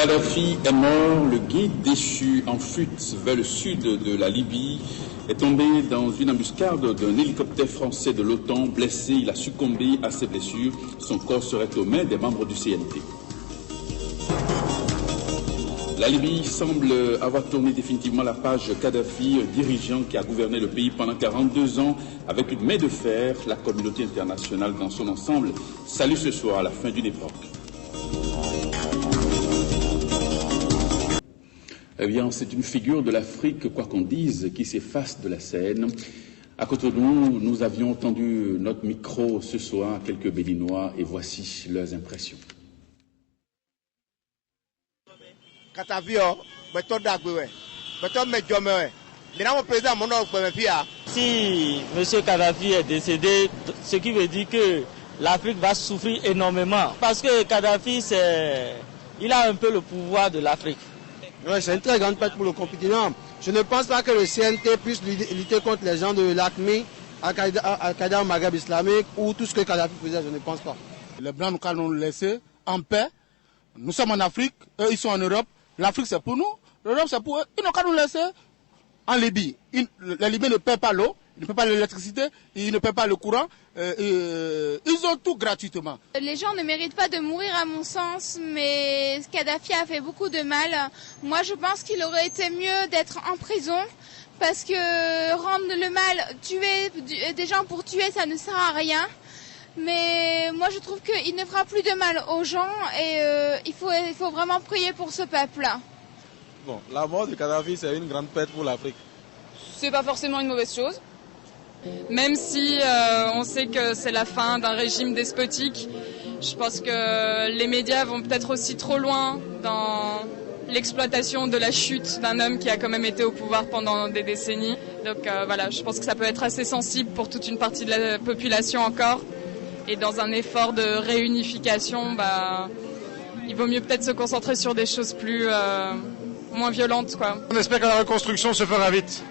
Kadhafi est mort, le guide déchu en fuite vers le sud de la Libye est tombé dans une embuscade d'un hélicoptère français de l'OTAN. Blessé, il a succombé à ses blessures. Son corps serait aux mains des membres du CNT. La Libye semble avoir tourné définitivement la page Kadhafi, un dirigeant qui a gouverné le pays pendant 42 ans avec une main de fer. La communauté internationale dans son ensemble salue ce soir la fin d'une époque. Eh bien, c'est une figure de l'Afrique, quoi qu'on dise, qui s'efface de la scène. À côté de nous, nous avions tendu notre micro ce soir à quelques Béninois et voici leurs impressions. Si M. Kadhafi est décédé, ce qui veut dire que l'Afrique va souffrir énormément. Parce que Kadhafi, il a un peu le pouvoir de l'Afrique. Ouais, c'est une très grande perte pour le continent. Je ne pense pas que le CNT puisse lutter contre les gens de l'AQMI, Al-Qaïda au Maghreb islamique ou tout ce que Kadhafi faisait, je ne pense pas. Les Blancs nous allons nous laisser en paix. Nous sommes en Afrique, eux ils sont en Europe. L'Afrique c'est pour nous, l'Europe c'est pour eux. Ils n'ont qu'à nous laisser en Libye. Les Libyens ne paient pas l'eau, ils ne paient pas l'électricité, ils ne paient pas le courant. Ils ont tout gratuitement. Les gens ne méritent pas de mourir à mon sens, mais Kadhafi a fait beaucoup de mal. Moi je pense qu'il aurait été mieux d'être en prison, parce que rendre le mal, tuer des gens pour tuer, ça ne sert à rien. Mais moi je trouve qu'il ne fera plus de mal aux gens et il faut vraiment prier pour ce peuple-là. Bon, la mort de Kadhafi c'est une grande perte pour l'Afrique. C'est pas forcément une mauvaise chose. Même si on sait que c'est la fin d'un régime despotique, je pense que les médias vont peut-être aussi trop loin dans l'exploitation de la chute d'un homme qui a quand même été au pouvoir pendant des décennies. Donc voilà, je pense que ça peut être assez sensible pour toute une partie de la population encore. Et dans un effort de réunification, il vaut mieux peut-être se concentrer sur des choses moins violentes, quoi. On espère que la reconstruction se fera vite.